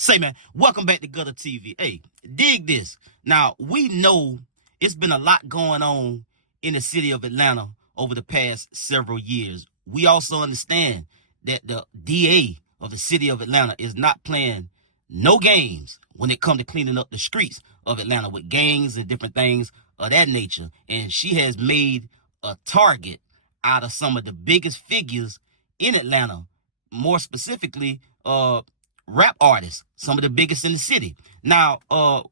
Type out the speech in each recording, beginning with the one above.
Say, man, welcome back to GuddaTV. Hey, dig this. Now, we know it's been a lot going on in the city of Atlanta over the past several years. We also understand that the DA of the city of Atlanta is not playing no games when it comes to cleaning up the streets of Atlanta with gangs and different things of that nature. And she has made a target out of some of the biggest figures in Atlanta, more specifically, rap artists, some of the biggest in the city. Now,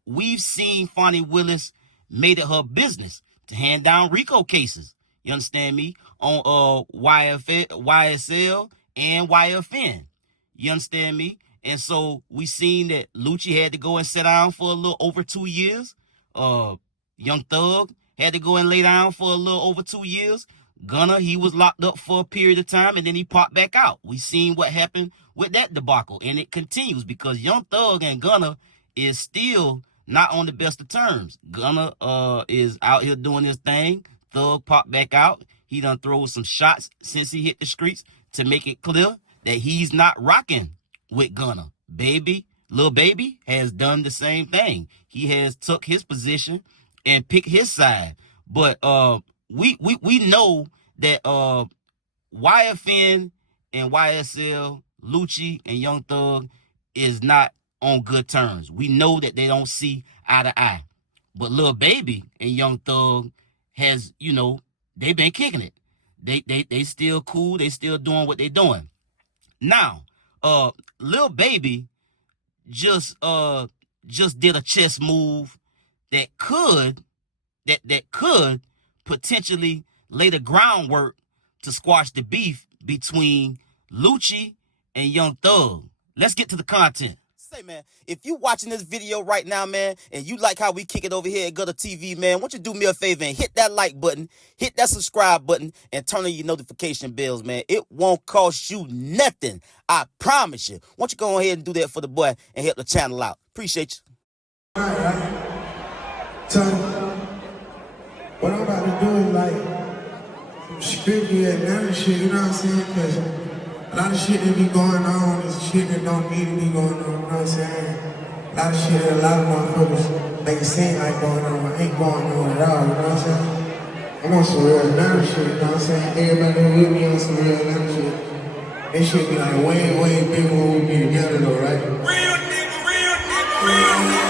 we've seen Fonnie Willis made it her business to hand down RICO cases, you understand me, on YSL and YFN, you understand me? And so we seen that LUCCI had to go and sit down for a little over 2 years. Young Thug had to go and lay down for a little over 2 years. Gunna, he was locked up for a period of time and then he popped back out. We seen what happened with that debacle, and it continues because Young Thug and Gunna is still not on the best of terms. Gunna is out here doing his thing. Thug popped back out. He done throw some shots since he hit the streets to make it clear that he's not rocking with Gunna. Lil Baby has done the same thing. He has took his position and picked his side. But we know that YFN and YSL, LUCCI and Young Thug is not on good terms. We know that they don't see eye to eye. But Lil Baby and Young Thug has, they've been kicking it. They still cool. They still doing what they doing. Now, Lil Baby just did a chess move that could potentially lay the groundwork to squash the beef between LUCCI and Young Thug. Let's get to the content. Say, man, if you watching this video right now, man, and you like how we kick it over here at GuddaTV, man, won't you do me a favor and hit that like button, hit that subscribe button, and turn on your notification bells, man. It won't cost you nothing. I promise you. Won't you go ahead and do that for the boy and help the channel out? Appreciate you. All right. So, what I'm about to do is like strictly Atlanta shit, you know what I'm saying? Because a lot of shit that be going on is shit that don't need to be going on, you know what I'm saying? A lot of shit that a lot of motherfuckers make it seem like going on, ain't going on at all, you know what I'm saying? I'm on some real Atlanta shit, you know what I'm saying? Everybody with me on some real Atlanta shit. They should be like way, way bigger when we be together though, right? Real nigga, real nigga, real nigga.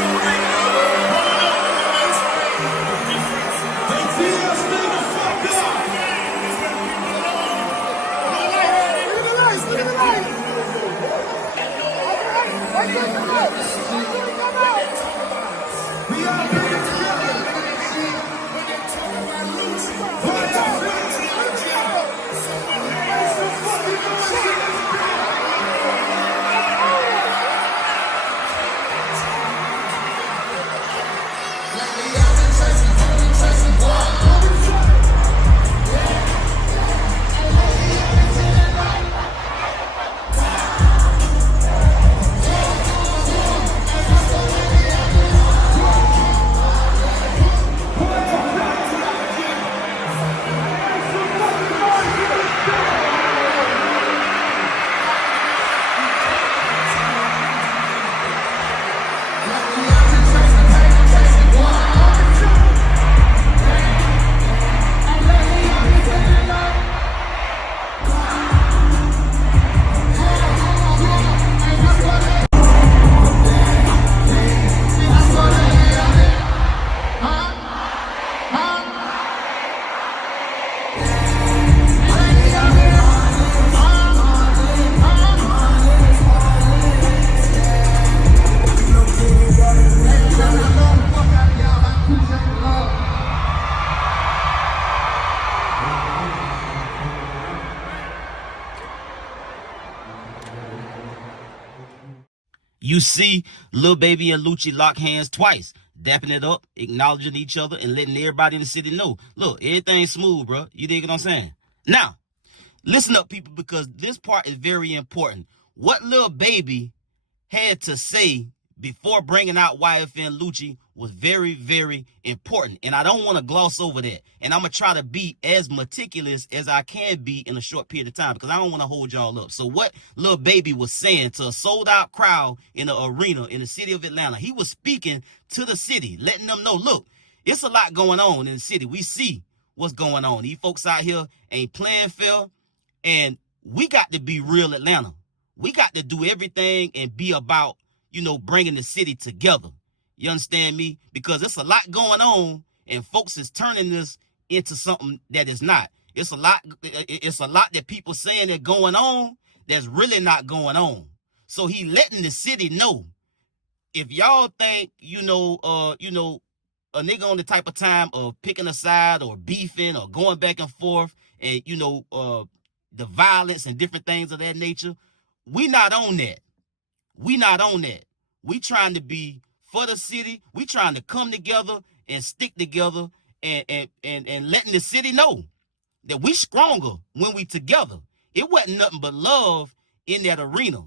You see Lil Baby and LUCCI lock hands twice, dapping it up, acknowledging each other, and letting everybody in the city know, look, everything's smooth, bro. You dig what I'm saying? Now, listen up, people, because this part is very important. What Lil Baby had to say before bringing out YFN Lucci was very, very important. And I don't want to gloss over that. And I'm going to try to be as meticulous as I can be in a short period of time because I don't want to hold y'all up. So what Lil Baby was saying to a sold out crowd in the arena in the city of Atlanta, he was speaking to the city, letting them know, look, it's a lot going on in the city. We see what's going on. These folks out here ain't playing fair. And we got to be real Atlanta. We got to do everything and be about, bringing the city together. You understand me? Because it's a lot going on and folks is turning this into something that is not. It's a lot that people saying that going on that's really not going on. So he letting the city know, if y'all think, a nigga on the type of time of picking a side or beefing or going back and forth and, the violence and different things of that nature, we not on that. We not on that. We trying to be for the city. We trying to come together and stick together and letting the city know that we stronger when we together. It wasn't nothing but love in that arena.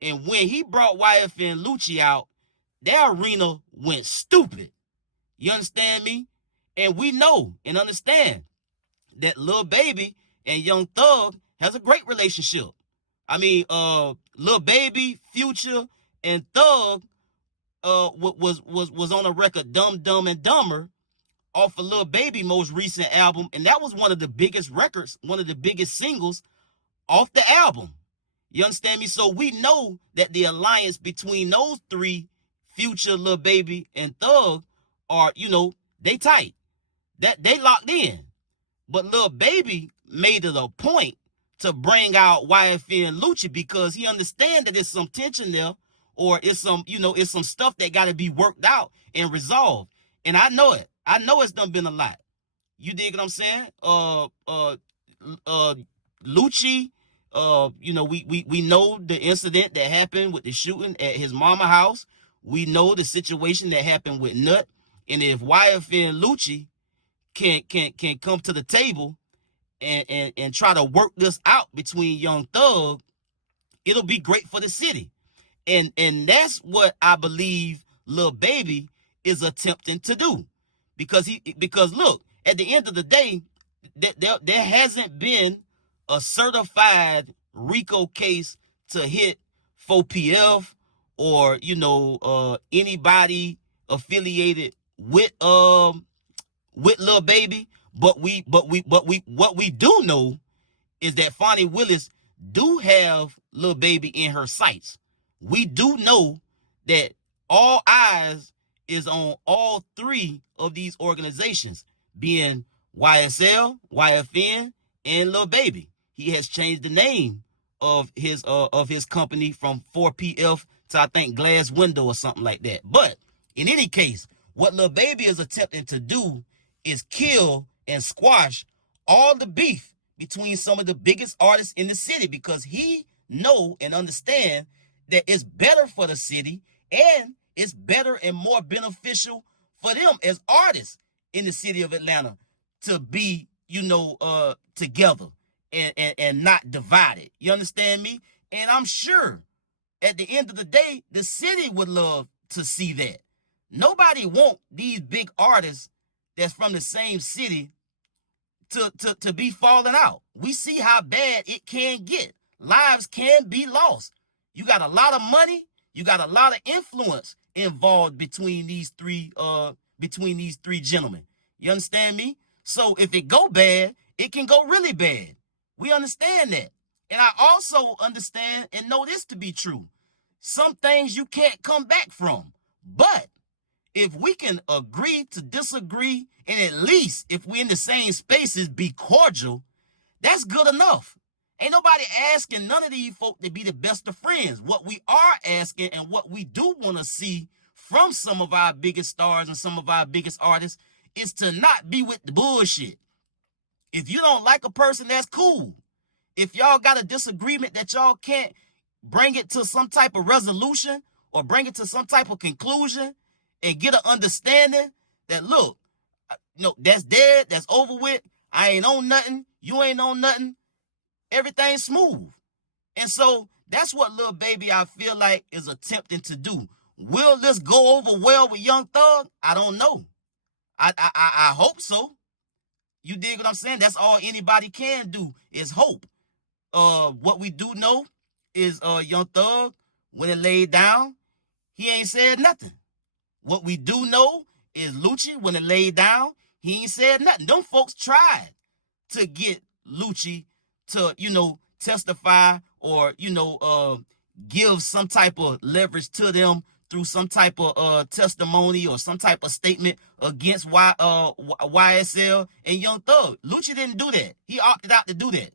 And when he brought YFN Lucci out, that arena went stupid. You understand me? And we know and understand that Lil Baby and Young Thug has a great relationship. I mean, Lil Baby, Future, and Thug was on a record, Dumb, Dumb, and Dumber, off of Lil Baby most recent album, and that was one of the biggest records, one of the biggest singles off the album. You understand me? So we know that the alliance between those three, Future, Lil Baby, and Thug, are, they tight. That they locked in. But Lil Baby made it a point to bring out YFN Lucci because he understands that there's some tension there, or it's some stuff that got to be worked out and resolved. And I know it. I know it's done been a lot. You dig what I'm saying? Lucci, we know the incident that happened with the shooting at his mama house. We know the situation that happened with Nut. And if YFN Lucci can come to the table and try to work this out between Young Thug, it'll be great for the city. And that's what I believe Lil Baby is attempting to do. Because look, at the end of the day, there hasn't been a certified RICO case to hit 4PF or anybody affiliated with Lil Baby. But what we do know is that Fonnie Willis do have Lil Baby in her sights. We do know that all eyes is on all three of these organizations, being YSL, YFN, and Lil Baby. He has changed the name of his company from 4PF to, I think, Glass Window or something like that. But in any case, what Lil Baby is attempting to do is kill and squash all the beef between some of the biggest artists in the city, because he know and understand that it's better for the city and it's better and more beneficial for them as artists in the city of Atlanta to be, together and not divided. You understand me? And I'm sure at the end of the day, the city would love to see that. Nobody want these big artists that's from the same city to be falling out. We see how bad it can get. Lives can be lost. You got a lot of money, you got a lot of influence involved between these three gentlemen. You understand me? So if it go bad, it can go really bad. We understand that. And I also understand and know this to be true. Some things you can't come back from. But if we can agree to disagree, and at least if we're in the same spaces, be cordial, that's good enough. Ain't nobody asking none of these folk to be the best of friends. What we are asking, and what we do want to see from some of our biggest stars and some of our biggest artists, is to not be with the bullshit. If you don't like a person, that's cool. If y'all got a disagreement that y'all can't bring it to some type of resolution or bring it to some type of conclusion and get an understanding that, look, that's dead, that's over with, I ain't on nothing, you ain't on nothing, everything's smooth. And so that's what Lil Baby, I feel like, is attempting to do. Will this go over well with Young Thug? I don't know. I hope so. You dig what I'm saying? That's all anybody can do is hope. What we do know is Young Thug, when it laid down, he ain't said nothing. What we do know is LUCCI, when it laid down, he ain't said nothing. Them folks tried to get LUCCI to, testify or, give some type of leverage to them through some type of testimony or some type of statement against YSL and Young Thug. LUCCI didn't do that. He opted out to do that.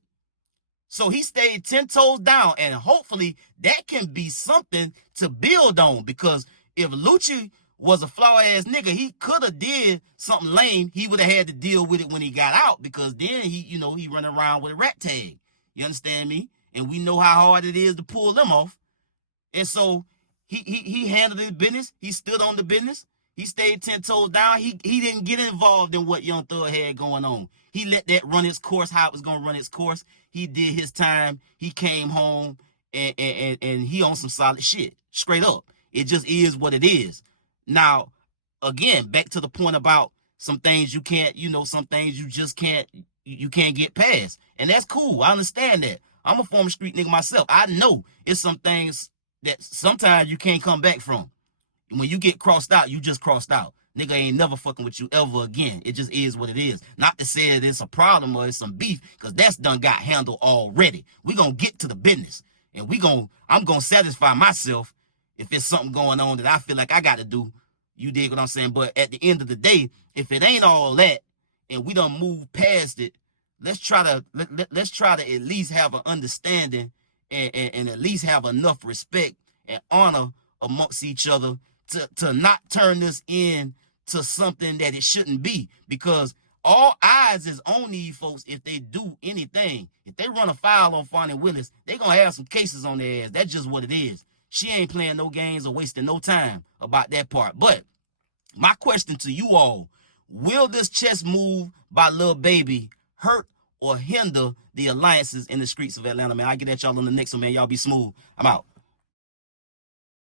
So he stayed 10 toes down, and hopefully that can be something to build on, because if LUCCI was a flaw-ass nigga, he could have did something lame. He would have had to deal with it when he got out, because then he run around with a rat tag. You understand me? And we know how hard it is to pull them off. And so he handled his business. He stood on the business. He stayed 10 toes down. He didn't get involved in what Young Thug had going on. He let that run its course, how it was going to run its course. He did his time. He came home, and he on some solid shit. Straight up. It just is what it is. Now, again, back to the point about some things you can't, some things you just can't get past. And that's cool. I understand that. I'm a former street nigga myself. I know it's some things that sometimes you can't come back from. When you get crossed out, you just crossed out. Nigga ain't never fucking with you ever again. It just is what it is. Not to say that it's a problem or it's some beef, because that's done got handled already. We gonna get to the business, and I'm gonna satisfy myself if it's something going on that I feel like I got to do. You dig what I'm saying? But at the end of the day, if it ain't all that, and we done move past it, let's try to at least have an understanding and at least have enough respect and honor amongst each other to not turn this into something that it shouldn't be, because all eyes is on these folks. If they do anything, if they run afoul on Fonnie Willis, they gonna have some cases on their ass. That's just what it is. She ain't playing no games or wasting no time about that part. But my question to you all, will this chess move by Lil Baby hurt or hinder the alliances in the streets of Atlanta, man? I'll get at y'all on the next one, man. Y'all be smooth. I'm out.